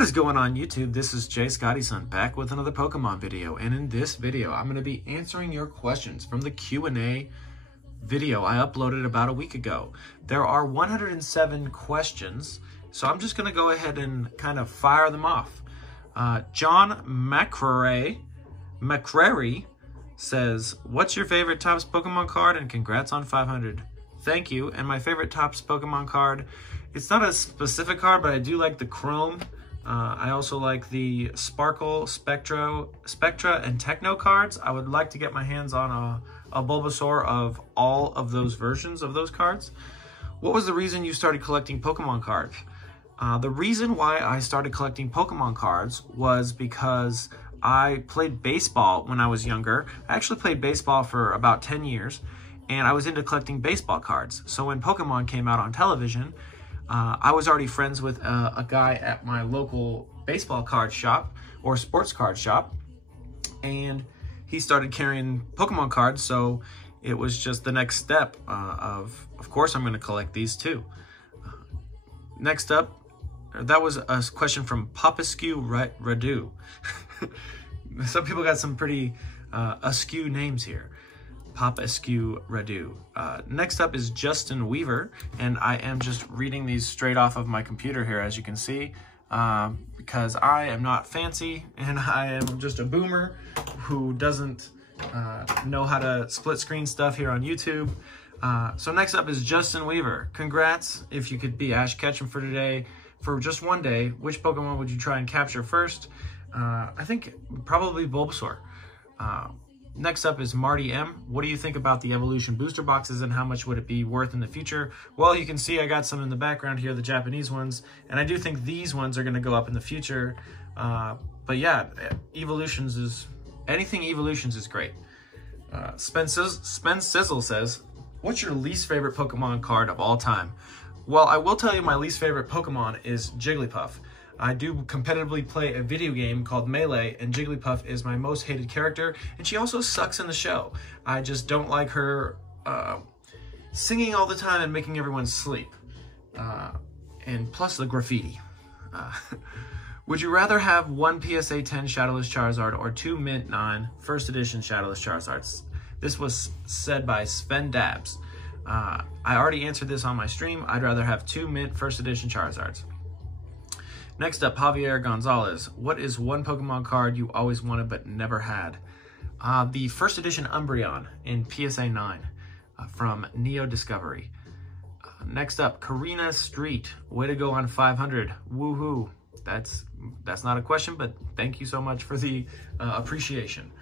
What is going on YouTube? This is Jay Scotty's son back with another Pokemon video, and in this video I'm going to be answering your questions from the Q&A video I uploaded about a week ago. There are 107 questions, so I'm just going to go ahead and kind of fire them off. John McCrary says, what's your favorite Topps Pokemon card, and congrats on 500. Thank you. And my favorite Topps Pokemon card, it's not a specific card, but I do like the Chrome. I also like the Sparkle, Spectra, and Techno cards. I would like to get my hands on a Bulbasaur of all of those versions of those cards. What was the reason you started collecting Pokemon cards? The reason why I started collecting Pokemon cards was because I played baseball when I was younger. I actually played baseball for about 10 years, and I was into collecting baseball cards. So when Pokemon came out on television, I was already friends with a guy at my local baseball card shop or sports card shop, and he started carrying Pokemon cards, so it was just the next step of course I'm going to collect these too. Next up, that was a question from Popescu Radu. Some people got some pretty askew names here. Popescu Radu. Next up is Justin Weaver, and I am just reading these straight off of my computer here, as you can see, because I am not fancy and I am just a boomer who doesn't know how to split screen stuff here on YouTube. So next up is Justin Weaver. Congrats. If you could be Ash Ketchum for today, for just one day, which Pokemon would you try and capture first? I think probably Bulbasaur. Next up is Marty M. What do you think about the evolution booster boxes, and how much would it be worth in the future? Well, you can see I got some in the background here, the Japanese ones, and I do think these ones are going to go up in the future. But yeah, evolutions is, anything evolutions is great. Spence Sizzle says, what's your least favorite Pokemon card of all time? Well, I will tell you my least favorite Pokemon is Jigglypuff. I do competitively play a video game called Melee, and Jigglypuff is my most hated character, and she also sucks in the show. I just don't like her singing all the time and making everyone sleep. And plus the graffiti. Would you rather have one PSA 10 Shadowless Charizard or two Mint 9 First Edition Shadowless Charizards? This was said by Sven Dabs. I already answered this on my stream. I'd rather have two Mint First Edition Charizards. Next up, Javier Gonzalez. What is one Pokemon card you always wanted but never had? The First Edition Umbreon in PSA 9 from Neo Discovery. Next up, Karina Street. Way to go on 500. Woohoo. That's not a question, but thank you so much for the appreciation.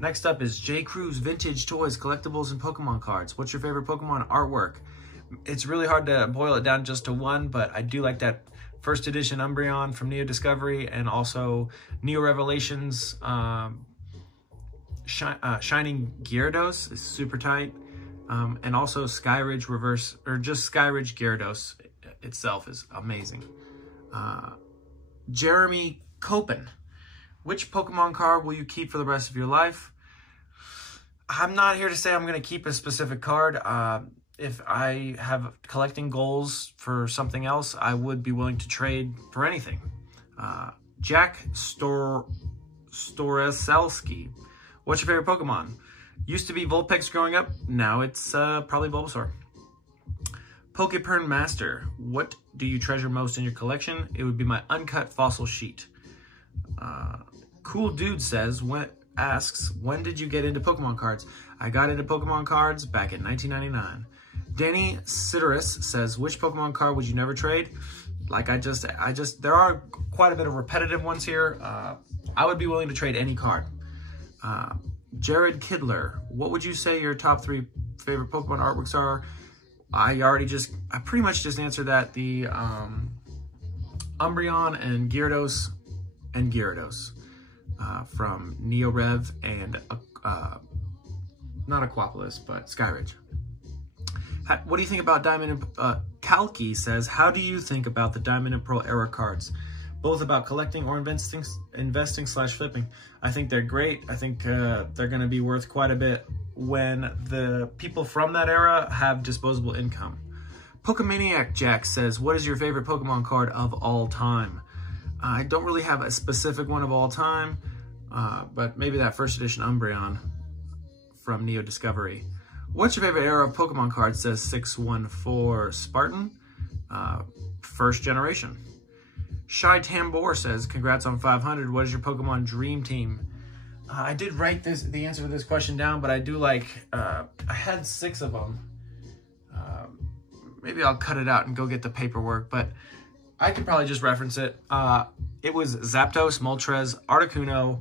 Next up is J. Cruz Vintage Toys, Collectibles, and Pokemon Cards. What's your favorite Pokemon artwork? It's really hard to boil it down just to one, but I do like that First Edition Umbreon from Neo Discovery, and also Neo Revelations Shining Gyarados is super tight, and also Skyridge Reverse, or just Skyridge Gyarados itself is amazing. Jeremy Copen, which Pokemon card will you keep for the rest of your life? I'm not here to say I'm going to keep a specific card. If I have collecting goals for something else, I would be willing to trade for anything. Jack Storeselski. What's your favorite Pokemon? Used to be Vulpix growing up. Now it's probably Bulbasaur. Pokepern Master. What do you treasure most in your collection? It would be my uncut fossil sheet. Cool Dude says, asks, when did you get into Pokemon cards? I got into Pokemon cards back in 1999. Danny Citrus says, which Pokemon card would you never trade? Like there are quite a bit of repetitive ones here. I would be willing to trade any card. Jared Kidler, what would you say your top 3 favorite Pokemon artworks are? I pretty much just answered that. The Umbreon and Gyarados from Neo Rev and not Aquapolis, but Skyridge. What do you think about Diamond and Kalki says, how do you think about the Diamond and Pearl era cards? Both about collecting or investing / flipping. I think they're great. I think they're going to be worth quite a bit when the people from that era have disposable income. Pokemaniac Jack says, what is your favorite Pokemon card of all time? I don't really have a specific one of all time, but maybe that first edition Umbreon from Neo Discovery. What's your favorite era of Pokemon cards? Says 614 Spartan, first generation. Shy Tambor says, congrats on 500. What is your Pokemon dream team? I did write the answer to this question down, but I do like, I had 6 of them. Maybe I'll cut it out and go get the paperwork, but I could probably just reference it. It was Zapdos, Moltres, Articuno.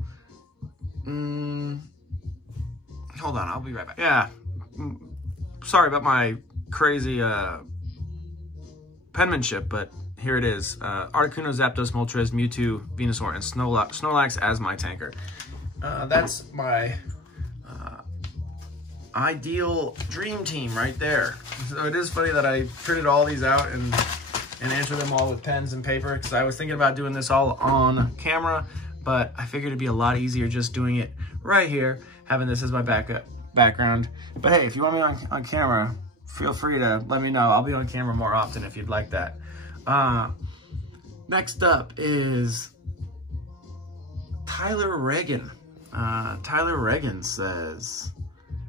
Hold on, I'll be right back. Yeah, sorry about my crazy penmanship, but here it is. Articuno, Zapdos, Moltres, Mewtwo, Venusaur, and Snorlax as my tanker. That's my ideal dream team right there. So it is funny that I printed all these out and answered them all with pens and paper, because I was thinking about doing this all on camera, but I figured it'd be a lot easier just doing it right here, having this as my background. But hey, if you want me on camera, feel free to let me know. I'll be on camera more often if you'd like that. Next up is Tyler Reagan. Tyler Reagan says,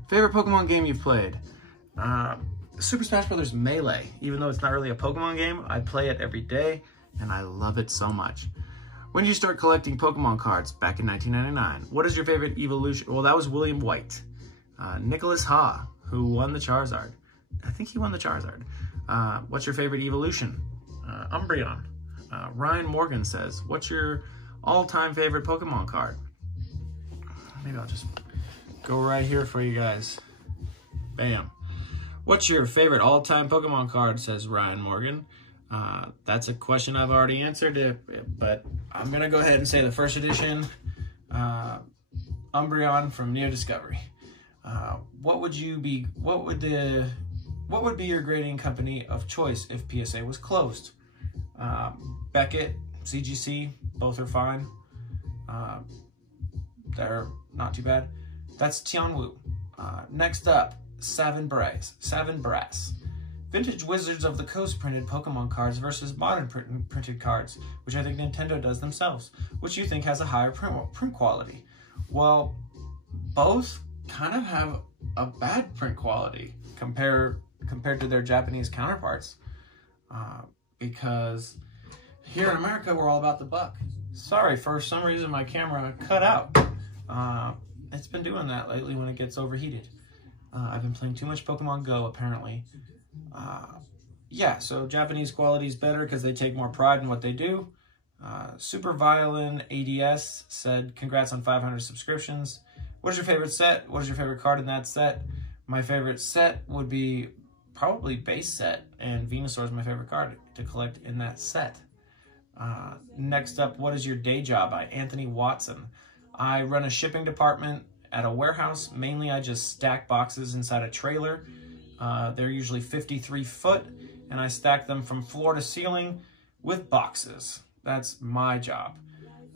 favorite Pokemon game you've played? Super Smash Bros. Melee. Even though it's not really a Pokemon game, I play it every day, and I love it so much. When did you start collecting Pokemon cards? Back in 1999. What is your favorite evolution? Well, that was William White. Nicholas Ha, who won the Charizard. I think he won the Charizard. What's your favorite evolution? Umbreon. Ryan Morgan says, what's your all-time favorite Pokemon card? Maybe I'll just go right here for you guys. Bam. What's your favorite all-time Pokemon card, says Ryan Morgan. That's a question I've already answered, but I'm going to go ahead and say the first edition Umbreon from Neo Discovery. What would be your grading company of choice if PSA was closed? Beckett, CGC, both are fine. They're not too bad. That's Tianwu. Next up, Savin Brass. Vintage Wizards of the Coast printed Pokemon cards versus modern printed cards, which I think Nintendo does themselves. Which you think has a higher print quality? Well, both kind of have a bad print quality compared to their Japanese counterparts, because here in America we're all about the buck. Sorry, for some reason my camera cut out. It's been doing that lately when it gets overheated. I've been playing too much Pokemon Go, apparently. Yeah, so Japanese quality is better because they take more pride in what they do. Super Violin ADS said, congrats on 500 subscriptions. What is your favorite set? What is your favorite card in that set? My favorite set would be probably base set, and Venusaur is my favorite card to collect in that set. Next up, what is your day job? By Anthony Watson. I run a shipping department at a warehouse. Mainly I just stack boxes inside a trailer. They're usually 53 foot, and I stack them from floor to ceiling with boxes. That's my job.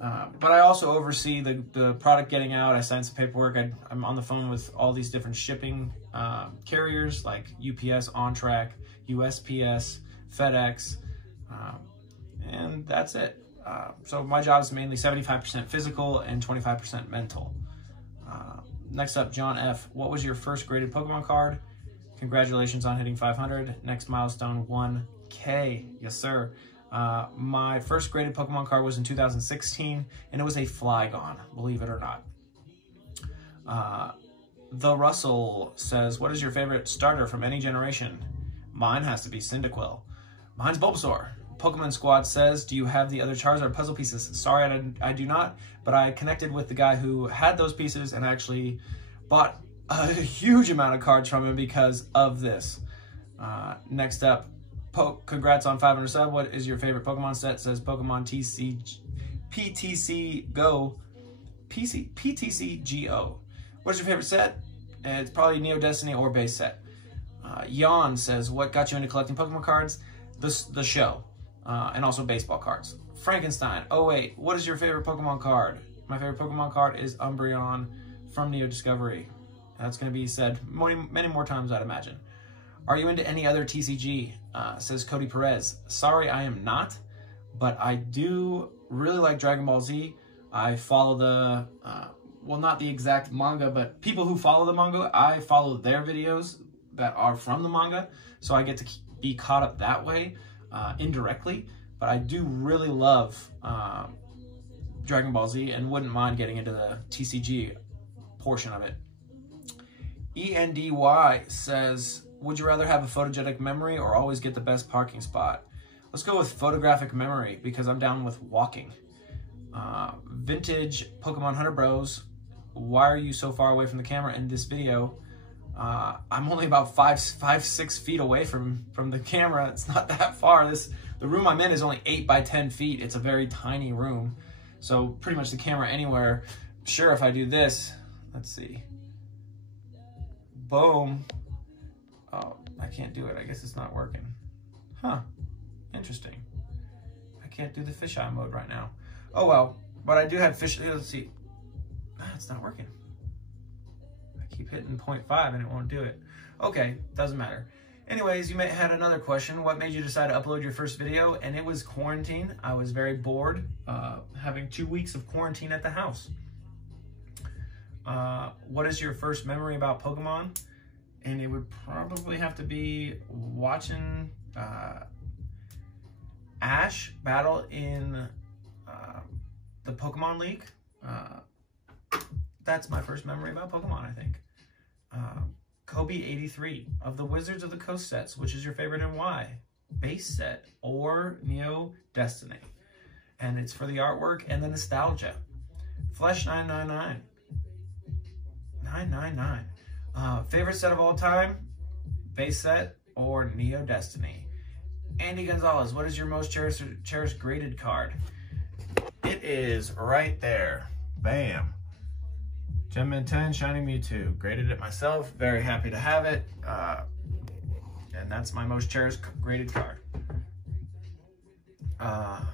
But I also oversee the product getting out. I sign some paperwork. I'm on the phone with all these different shipping carriers like UPS, OnTrack, USPS, FedEx, and that's it. So my job is mainly 75% physical and 25% mental. Next up, John F. What was your first graded Pokemon card? Congratulations on hitting 500. Next milestone, 1K. Yes, sir. My first graded Pokemon card was in 2016, and it was a Flygon, believe it or not. The Russell says, what is your favorite starter from any generation? Mine has to be Cyndaquil. Mine's Bulbasaur. Pokemon Squad says, do you have the other Charizard puzzle pieces? Sorry, I do not, but I connected with the guy who had those pieces and actually bought a huge amount of cards from him because of this. Next up, congrats on 500 sub. What is your favorite Pokemon set? Says Pokemon PTC Go. PTC GO. What is your favorite set? It's probably Neo Destiny or base set. Jan says, what got you into collecting Pokemon cards? The show. And also baseball cards. Frankenstein. Oh wait, what is your favorite Pokemon card? My favorite Pokemon card is Umbreon from Neo Discovery. That's going to be said many more times, I'd imagine. Are you into any other TCG? Says Cody Perez. Sorry, I am not, but I do really like Dragon Ball Z. I follow the, well, not the exact manga, but people who follow the manga, I follow their videos that are from the manga. So I get to be caught up that way, indirectly. But I do really love Dragon Ball Z and wouldn't mind getting into the TCG portion of it. ENDY says, would you rather have a photogenic memory or always get the best parking spot? Let's go with photographic memory because I'm down with walking. Vintage Pokemon Hunter Bros, why are you so far away from the camera in this video? I'm only about 6 feet away from the camera. It's not that far. The room I'm in is only 8 by 10 feet. It's a very tiny room. So pretty much the camera anywhere. Sure, if I do this, let's see. Boom. Oh, I can't do it. I guess it's not working. Huh. Interesting. I can't do the fisheye mode right now. Oh well, but I do have fish. Let's see. It's not working. I keep hitting 0.5 and it won't do it. Okay, doesn't matter. Anyways, you may have had another question. What made you decide to upload your first video? And it was quarantine. I was very bored, having 2 weeks of quarantine at the house. What is your first memory about Pokemon? And it would probably have to be watching Ash battle in the Pokemon League. That's my first memory about Pokemon, I think. Kobe83, of the Wizards of the Coast sets, which is your favorite and why? Base set or Neo Destiny? And it's for the artwork and the nostalgia. Flesh 999. 999. Favorite set of all time? Base set or Neo Destiny? Andy Gonzalez, what is your most cherished graded card? It is right there. Bam. Gemman 10, Shining Mewtwo. Graded it myself. Very happy to have it. And that's my most cherished graded card. And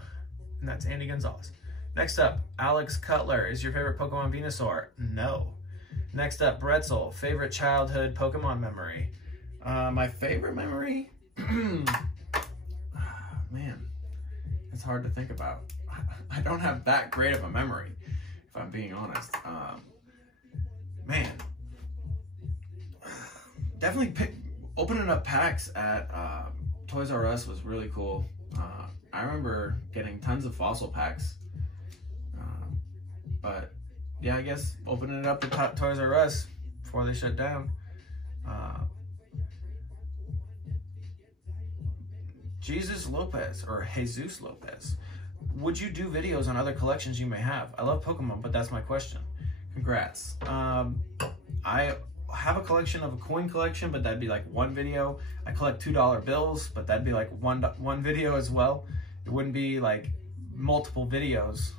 that's Andy Gonzalez. Next up, Alex Cutler. Is your favorite Pokemon Venusaur? No. Next up, Bretzel. Favorite childhood Pokemon memory? My favorite memory? Man, it's hard to think about. I don't have that great of a memory, if I'm being honest. Man, definitely opening up packs at Toys R Us was really cool. I remember getting tons of fossil packs. But yeah, I guess opening it up to Toys R Us before they shut down. Jesus Lopez. Would you do videos on other collections you may have? I love Pokemon, but that's my question. Congrats. I have a collection of a coin collection, but that'd be like one video. I collect $2 bills, but that'd be like one video as well. It wouldn't be like multiple videos.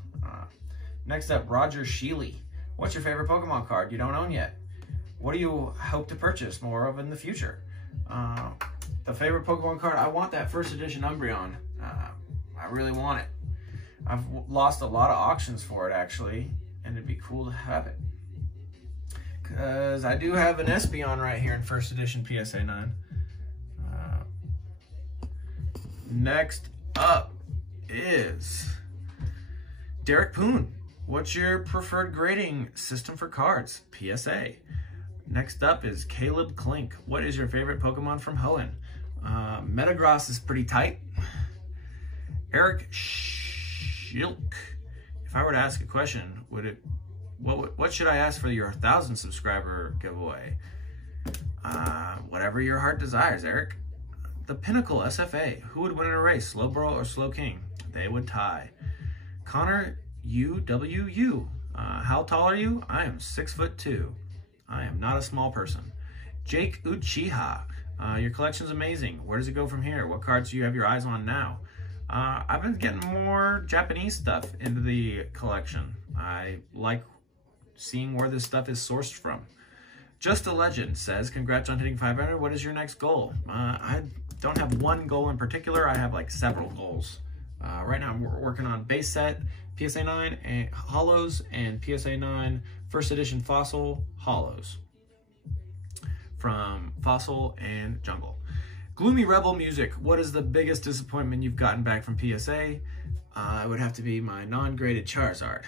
Next up, Roger Sheely. What's your favorite Pokemon card you don't own yet? What do you hope to purchase more of in the future? The favorite Pokemon card, I want that first edition Umbreon. I really want it. I've lost a lot of auctions for it actually, and it'd be cool to have it. Because I do have an Espeon right here in first edition PSA 9. Next up is Derek Poon. What's your preferred grading system for cards? PSA. Next up is Caleb Klink. What is your favorite Pokemon from Hoenn? Metagross is pretty tight. Eric Shilk. If I were to ask a question, what should I ask for your 1,000 subscriber giveaway? Whatever your heart desires, Eric. The Pinnacle SFA. Who would win in a race, Slowbro or Slowking? They would tie. Connor UWU. How tall are you? I am 6'2". I am not a small person. Jake Uchiha. Your collection's amazing. Where does it go from here? What cards do you have your eyes on now? I've been getting more Japanese stuff into the collection. I like seeing where this stuff is sourced from. Just a Legend says, congrats on hitting 500. What is your next goal? I don't have one goal in particular. I have like several goals. Right now I'm working on base set, PSA 9 and Holos, and PSA 9 first edition Fossil Holos from Fossil and Jungle. Gloomy Rebel Music. What is the biggest disappointment you've gotten back from PSA? it would have to be my non-graded Charizard.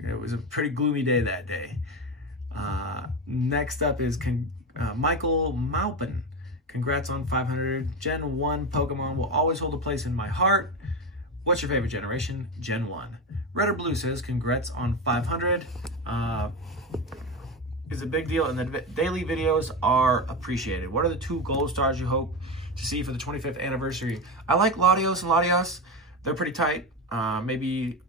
It was a pretty gloomy day that day. Next up is Michael Maupin. Congrats on 500. Gen 1 Pokemon will always hold a place in my heart. What's your favorite generation? Gen 1. Red or Blue says, congrats on 500. It's a big deal, and the daily videos are appreciated. What are the 2 gold stars you hope to see for the 25th anniversary? I like Latios and Latias. They're pretty tight. Maybe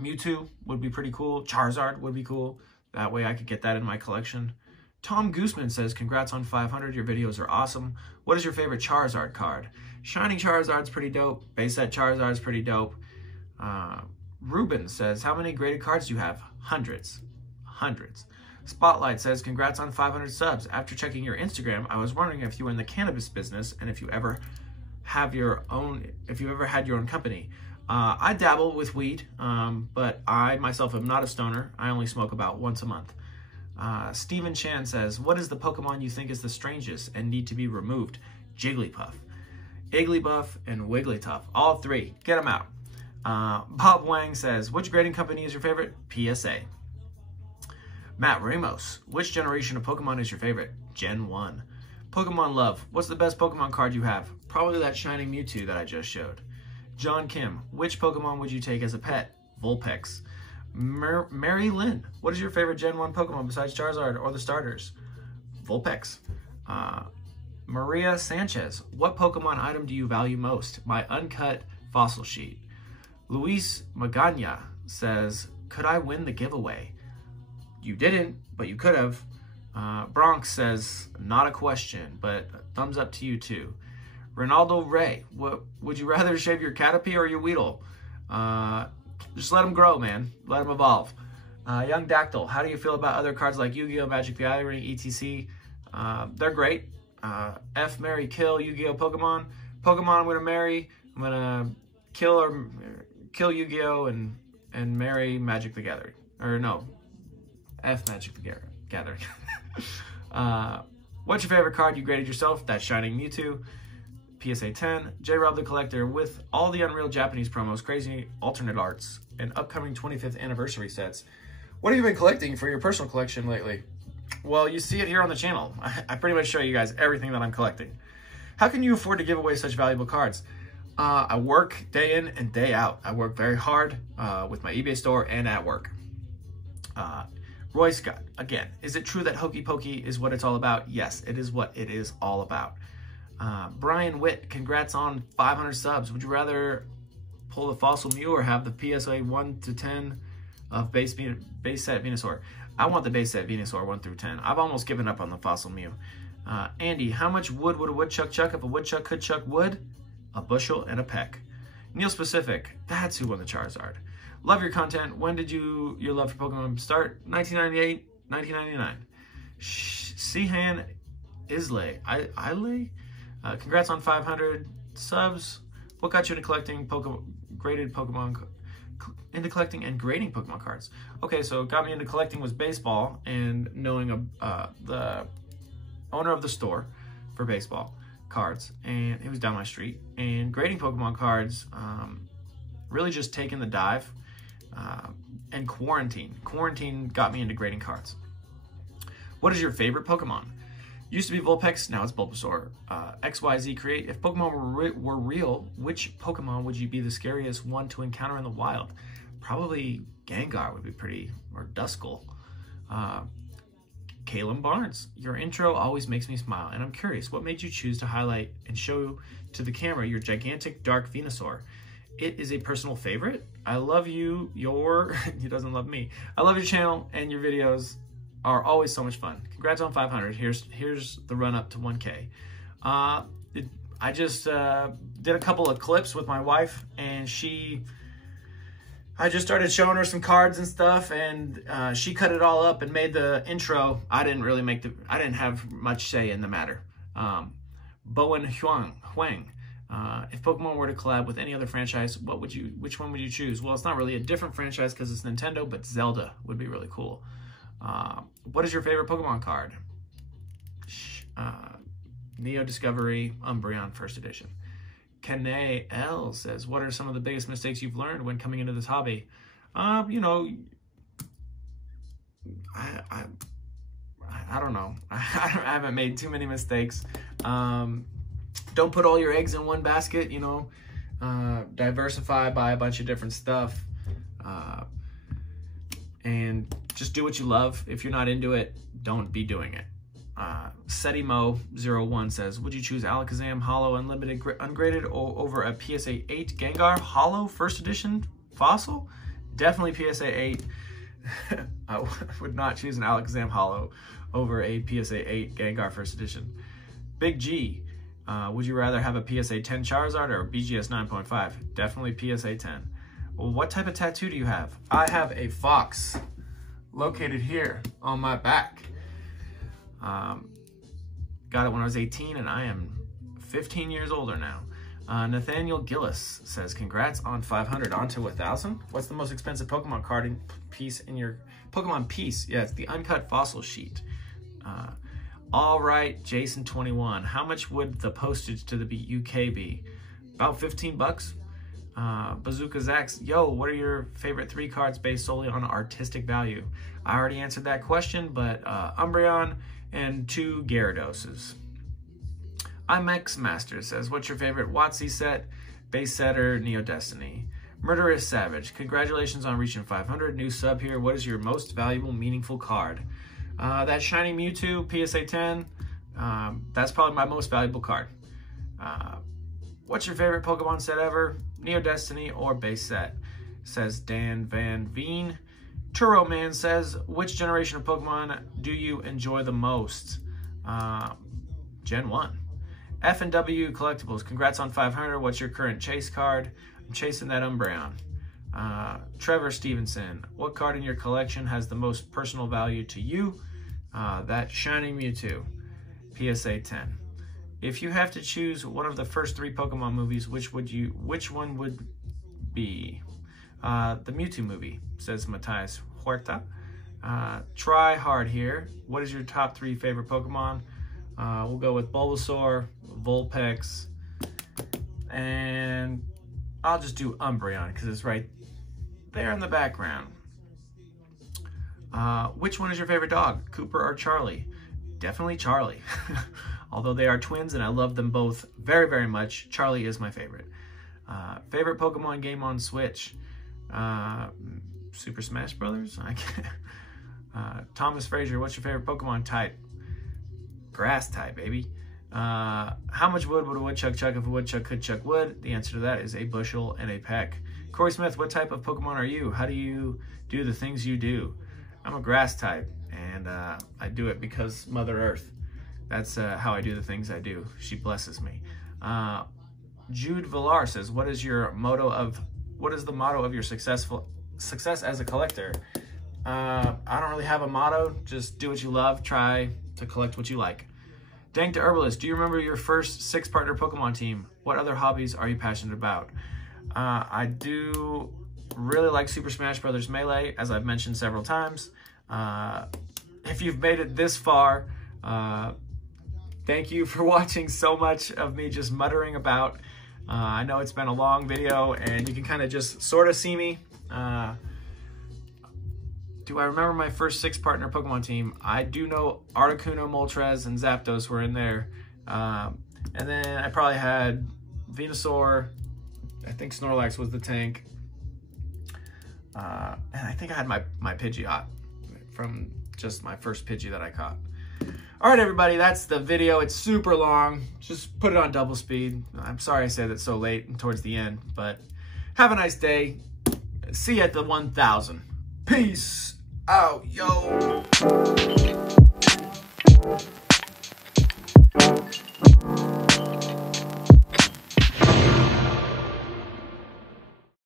Mewtwo would be pretty cool. Charizard would be cool. That way I could get that in my collection. Tom Gooseman says, congrats on 500. Your videos are awesome. What is your favorite Charizard card? Shining Charizard's pretty dope. Base set Charizard's pretty dope. Ruben says, how many graded cards do you have? Hundreds. Spotlight says, congrats on 500 subs. After checking your Instagram, I was wondering if you were in the cannabis business and if you ever had your own company. I dabble with weed, but I myself am not a stoner. I only smoke about once a month. Steven Chan says, what is the Pokemon you think is the strangest and need to be removed? Jigglypuff, Igglybuff, and Wigglytuff. All 3. Get them out. Bob Wang says, which grading company is your favorite? PSA. Matt Ramos, which generation of Pokemon is your favorite? Gen 1. Pokemon Love, what's the best Pokemon card you have? Probably that Shining Mewtwo that I just showed. John Kim, which Pokemon would you take as a pet? Vulpix. Mary Lynn, what is your favorite Gen 1 Pokemon besides Charizard or the starters? Vulpix. Maria Sanchez, what Pokemon item do you value most? My uncut fossil sheet. Luis Magana says, could I win the giveaway? You didn't, but you could have. Bronx says, not a question, but thumbs up to you too. Ronaldo Ray, what would you rather shave your Caterpie or your Weedle? Just let them grow, man. Let them evolve. Young Dactyl, how do you feel about other cards like Yu-Gi-Oh!, Magic the Gathering, etc.? They're great. F, marry, kill, Yu-Gi-Oh! Pokemon. Pokemon I'm going to marry. I'm going to kill Yu-Gi-Oh! and marry Magic the Gathering. Or no, F, Magic the Gathering. What's your favorite card you graded yourself? That's Shining Mewtwo. PSA 10. J-Rob the Collector, with all the Unreal Japanese promos, crazy alternate arts, and upcoming 25th anniversary sets, what have you been collecting for your personal collection lately? Well, you see it here on the channel. I pretty much show you guys everything that I'm collecting. How can you afford to give away such valuable cards? I work day in and day out. I work very hard with my eBay store and at work. Roy Scott, again, is it true that Hokey Pokey is what it's all about? Yes, it is what it is all about. Brian Witt, congrats on 500 subs. Would you rather pull the Fossil Mew or have the PSA 1 to 10 of base set Venusaur? I want the base set Venusaur 1 through 10. I've almost given up on the Fossil Mew. Andy, how much wood would a woodchuck chuck if a woodchuck could chuck wood? A bushel and a peck. Neil Specific, that's who won the Charizard. Love your content. When did your love for Pokemon start? 1998, 1999. Sehan Islay. Congrats on 500 subs. What got you into collecting into collecting and grading Pokemon cards? Okay, so what got me into collecting was baseball and knowing the owner of the store for baseball cards, and it was down my street. And grading Pokemon cards, really just taking the dive, and quarantine got me into grading cards. What is your favorite Pokemon? Used to be Vulpix, now it's Bulbasaur. XYZ Create, if Pokemon were real, which Pokemon would you be the scariest one to encounter in the wild? Probably Gengar would be pretty, or Duskull. Caleb Barnes, your intro always makes me smile, and I'm curious, what made you choose to highlight and show to the camera your gigantic dark Venusaur? It is a personal favorite. I love you, he doesn't love me. I love your channel, and your videos are always so much fun. Congrats on 500. Here's the run up to 1K. I just did a couple of clips with my wife, and I just started showing her some cards and stuff, and she cut it all up and made the intro. I didn't have much say in the matter. Bowen Huang. If Pokemon were to collab with any other franchise, which one would you choose? Well, it's not really a different franchise because it's Nintendo, but Zelda would be really cool. What is your favorite Pokemon card? Neo Discovery Umbreon First Edition. Kane L says, what are some of the biggest mistakes you've learned when coming into this hobby? You know, I don't know. I haven't made too many mistakes. Don't put all your eggs in one basket, you know. Diversify, buy a bunch of different stuff. And just do what you love. If you're not into it, don't be doing it. Setimo01 says, would you choose Alakazam, Holo, Unlimited, Ungraded, or over a PSA 8 Gengar, Holo, first edition, fossil? Definitely PSA 8. I would not choose an Alakazam Holo over a PSA 8 Gengar first edition. Big G, would you rather have a PSA 10 Charizard or a BGS 9.5? Definitely PSA 10. Well, what type of tattoo do you have? I have a fox located here on my back. Got it when I was 18 and I am 15 years older now. Nathaniel Gillis says, congrats on 500. On to 1,000. What's the most expensive Pokemon card piece in your Pokemon piece? Yeah, it's the uncut fossil sheet. All right, Jason21. How much would the postage to the UK be? About 15 bucks. Bazooka Zax, yo, what are your favorite 3 cards based solely on artistic value? I already answered that question, but Umbreon and 2 Gyarados. IMX Master says, what's your favorite WotC set, base set, or Neo Destiny? Murderous Savage, congratulations on reaching 500. New sub here. What is your most valuable, meaningful card? That shiny Mewtwo, PSA 10. That's probably my most valuable card. What's your favorite Pokemon set ever? Neo Destiny or base set? Says Dan Van Veen. Turo Man says, which generation of Pokemon do you enjoy the most? Gen 1. F&W Collectibles, congrats on 500. What's your current chase card? I'm chasing that Umbreon. Trevor Stevenson, what card in your collection has the most personal value to you? That shiny Mewtwo, PSA 10. If you have to choose one of the first 3 Pokemon movies, which one would be? The Mewtwo movie, says Matthias Huerta. Try hard here. What is your top 3 favorite Pokemon? We'll go with Bulbasaur, Vulpix, and I'll just do Umbreon because it's right there in the background. Which one is your favorite dog, Cooper or Charlie? Definitely Charlie. Although they are twins and I love them both very, very much, Charlie is my favorite. Favorite Pokemon game on Switch? Super Smash Brothers? Thomas Frazier, what's your favorite Pokemon type? Grass type, baby. How much wood would a woodchuck chuck if a woodchuck could chuck wood? The answer to that is a bushel and a peck. Corey Smith, what type of Pokemon are you? How do you do the things you do? I'm a grass type, and I do it because Mother Earth. That's how I do the things I do. She blesses me. Jude Villar says, what is the motto of your success as a collector? I don't really have a motto. Just do what you love. Try to collect what you like. Dank to Herbalist, do you remember your first 6-partner Pokemon team? What other hobbies are you passionate about? I do really like Super Smash Bros. Melee, as I've mentioned several times. If you've made it this far, thank you for watching so much of me just muttering about. I know it's been a long video and you can kind of just sort of see me. Do I remember my first 6-partner Pokemon team? I do know Articuno, Moltres, and Zapdos were in there. And then I probably had Venusaur. I think Snorlax was the tank. And I think I had my Pidgeot from just my first Pidgey that I caught. All right, everybody, that's the video. It's super long. Just put it on double speed. I'm sorry I said it so late and towards the end, but have a nice day. See you at the 1,000. Peace out, yo.